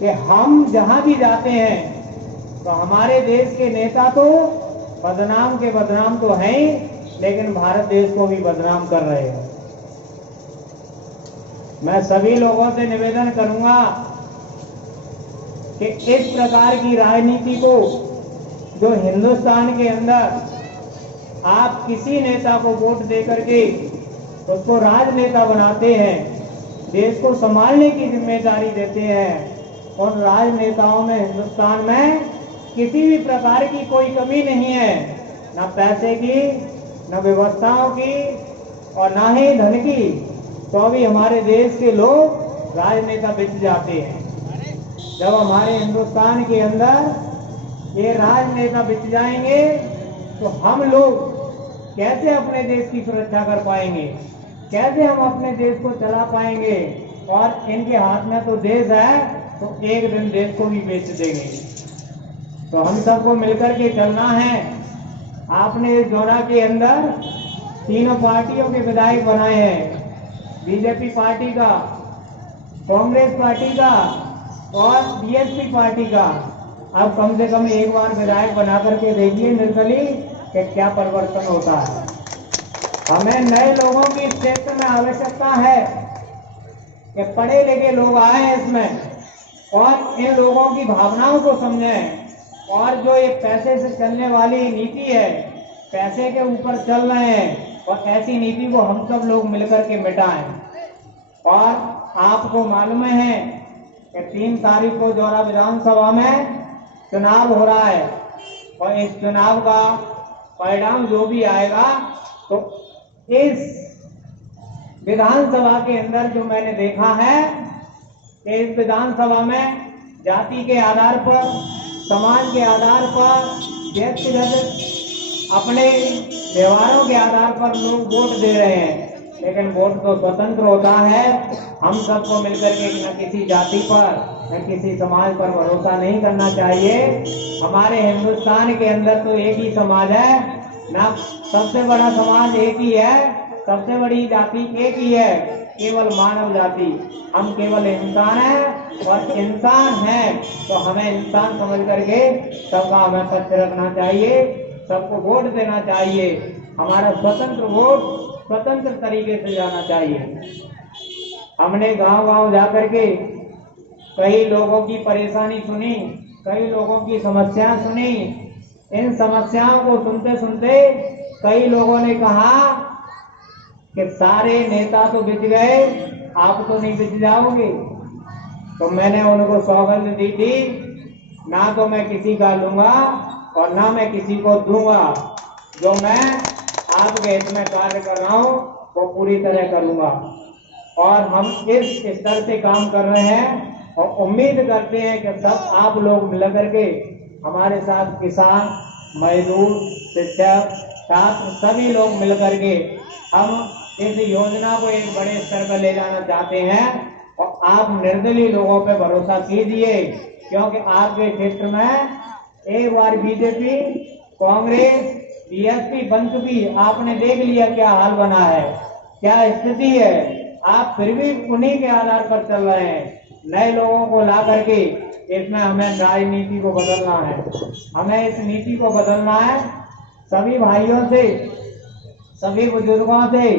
कि हम जहां भी जाते हैं तो हमारे देश के नेता तो बदनाम के बदनाम तो हैं ही, लेकिन भारत देश को भी बदनाम कर रहे हैं। मैं सभी लोगों से निवेदन करूंगा कि इस प्रकार की राजनीति को जो हिंदुस्तान के अंदर आप किसी नेता को वोट देकर के उसको राजनेता बनाते हैं, देश को संभालने की जिम्मेदारी देते हैं, और राजनेताओं में हिंदुस्तान में किसी भी प्रकार की कोई कमी नहीं है, ना पैसे की, ना व्यवस्थाओं की, और ना ही धन की, तो भी हमारे देश के लोग राजनेता बिक जाते हैं। जब हमारे हिंदुस्तान के अंदर ये राजनेता बिक जाएंगे तो हम लोग कैसे अपने देश की सुरक्षा कर पाएंगे, कैसे हम अपने देश को चला पाएंगे। और इनके हाथ में तो देश है तो एक दिन देश को भी बेच देंगे। तो हम सबको मिलकर के चलना है। आपने इस दौरा के अंदर तीनों पार्टियों के विधायक बनाए हैं, बीजेपी पार्टी का, कांग्रेस पार्टी का और बीएसपी पार्टी का। अब कम से कम एक बार विधायक बना करके देखिए निर्दलीय कि क्या परिवर्तन होता है। हमें नए लोगों की इस क्षेत्र में आवश्यकता है कि पढ़े लिखे लोग आए इसमें और इन लोगों की भावनाओं को समझें, और जो ये पैसे से चलने वाली नीति है, पैसे के ऊपर चल रहे हैं, और ऐसी नीति को हम सब लोग मिलकर के मिटाएं। और आपको मालूम है कि 3 तारीख को जौरा विधानसभा में चुनाव हो रहा है, और इस चुनाव का परिणाम जो भी आएगा, तो इस विधानसभा के अंदर जो मैंने देखा है कि इस विधानसभा में जाति के आधार पर, समाज के आधार पर, व्यक्तिगत अपने व्यवहारों के आधार पर लोग वोट दे रहे हैं, लेकिन वोट तो स्वतंत्र होता है। हम सबको मिलकर के न किसी जाति पर न किसी समाज पर भरोसा नहीं करना चाहिए। हमारे हिंदुस्तान के अंदर तो एक ही समाज है ना, सबसे बड़ा समाज एक ही है, सबसे बड़ी जाति एक ही है, केवल मानव जाति। हम केवल इंसान हैं, और इंसान हैं तो हमें इंसान समझ करके सबका हमें पक्ष रखना चाहिए, सबको वोट देना चाहिए। हमारा स्वतंत्र वोट स्वतंत्र तरीके से जाना चाहिए। हमने गांव-गांव जाकर के कई लोगों की परेशानी सुनी, कई लोगों की समस्या सुनी। इन समस्याओं को सुनते सुनते कई लोगों ने कहा कि सारे नेता तो बिक गए, आप तो नहीं बिक जाओगे। तो मैंने उनको सौगंध दी थी, ना तो मैं किसी का लूंगा और ना मैं किसी को दूंगा। जो मैं आपके हित में कार्य कर रहा हूं वो पूरी तरह करूंगा, और हम इस स्तर से काम कर रहे हैं, और उम्मीद करते हैं कि सब आप लोग मिलकर के हमारे साथ, किसान, मजदूर, शिक्षक, छात्र, सभी लोग मिलकर के हम इस योजना को एक बड़े स्तर पर ले जाना चाहते हैं। और आप निर्दलीय लोगों पर भरोसा कीजिए, क्योंकि आपके क्षेत्र में एक बार बीजेपी, कांग्रेस, बीएसपी बन चुकी, आपने देख लिया क्या हाल बना है, क्या स्थिति है। आप फिर भी उन्हीं के आधार पर चल रहे हैं। नए लोगों को ला करके इसमें हमें राजनीति को बदलना है, हमें इस नीति को बदलना है। सभी भाइयों से, सभी बुजुर्गों से,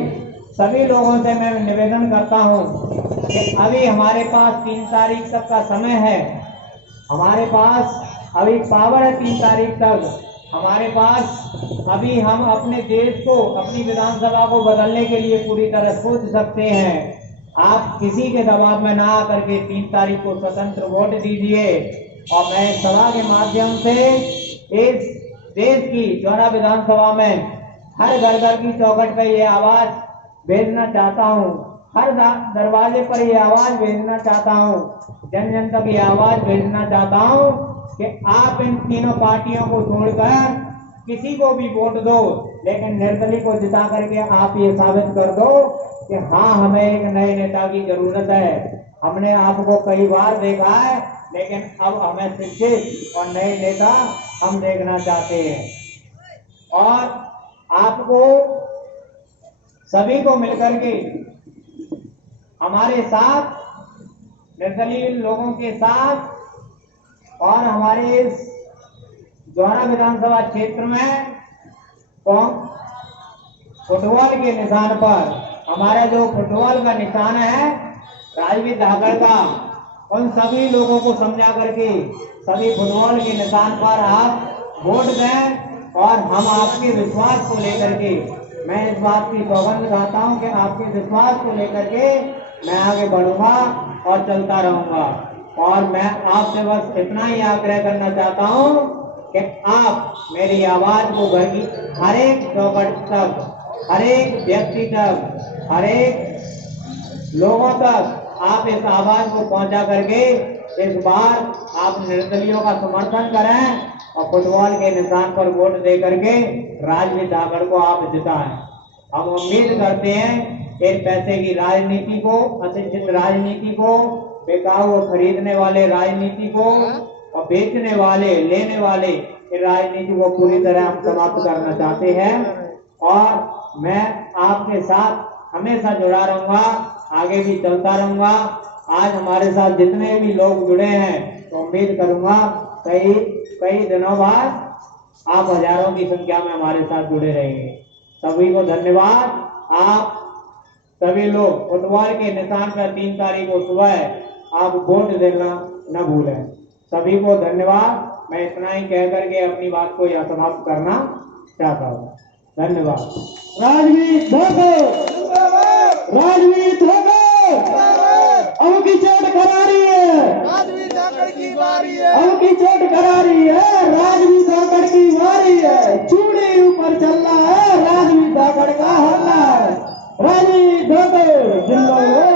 सभी लोगों से मैं निवेदन करता हूं कि अभी हमारे पास 3 तारीख तक का समय है, हमारे पास अभी पावर है 3 तारीख तक हमारे पास। अभी हम अपने देश को, अपनी विधानसभा को बदलने के लिए पूरी तरह सोच सकते हैं। आप किसी के दबाव में ना आकर के 3 तारीख को स्वतंत्र वोट दीजिए। और मैं सभा के माध्यम से इस देश की जौरा विधानसभा में हर घर घर की चौखट पर ये आवाज भेजना चाहता हूँ, हर दरवाजे पर ये आवाज भेजना चाहता हूँ, जन जन तक ये आवाज भेजना चाहता हूँ कि आप इन तीनों पार्टियों को छोड़कर किसी को भी वोट दो, लेकिन निर्दलीय को जिता करके आप ये साबित कर दो कि हाँ, हमें एक नए नेता की जरूरत है। हमने आपको कई बार देखा है, लेकिन अब हमें शिक्षित और नए नेता हम देखना चाहते हैं। और आपको सभी को मिलकर के हमारे साथ निर्दलीय लोगों के साथ और हमारे इस द्वारा विधानसभा क्षेत्र में फुटबॉल के निशान पर, हमारा जो फुटबॉल का निशान है राजवीर धाकड़ का, उन सभी लोगों को समझा करके सभी फुटबॉल के निशान पर आप वोट दें और हम आपके विश्वास को लेकर के, मैं इस बात की सौगंध खाता हूं कि आपके विश्वास को लेकर के मैं आगे बढ़ूंगा और चलता रहूंगा। और मैं आपसे बस इतना ही आग्रह करना चाहता हूं कि आप मेरी आवाज को घर की हर एक चौखट तक, हर एक व्यक्ति तक, हर एक लोगों तक आप इस आवाज को पहुंचा करके इस बार आप निर्दलियों का समर्थन करें और फुटबॉल के निशान पर वोट दे करके राजवीर धाकड़ को आप जिताएं। हम उम्मीद करते हैं इस पैसे की राजनीति को, अशिक्षित राजनीति को, बेकाबू खरीदने वाले राजनीति को और बेचने वाले, लेने वाले इस राजनीति को पूरी तरह हम समाप्त करना चाहते हैं। और मैं आपके साथ हमेशा जुड़ा रहूंगा, आगे भी चलता रहूंगा। आज हमारे साथ जितने भी लोग जुड़े हैं तो उम्मीद करूंगा कई दिनों बाद आप हजारों की संख्या में हमारे साथ जुड़े रहेंगे। सभी को धन्यवाद। आप सभी लोग फुटबॉल के निशान पर 3 तारीख को सुबह आप वोट देना न भूलें। सभी को धन्यवाद। मैं इतना ही कह करके अपनी बात को यहाँ समाप्त करना चाहता हूँ। धन्यवाद। राजवीर धाकड़, राजवीर धाकड़, अब की चोट करारी है, राजवीर धाकड़ की बारी है, अब की चोट करारी है, राजवीर धाकड़ की बारी है, चूड़ी ऊपर चल रहा है, राजवीर धाकड़ का हल्ला है, राजवीर धाकड़ जिंदाबाद।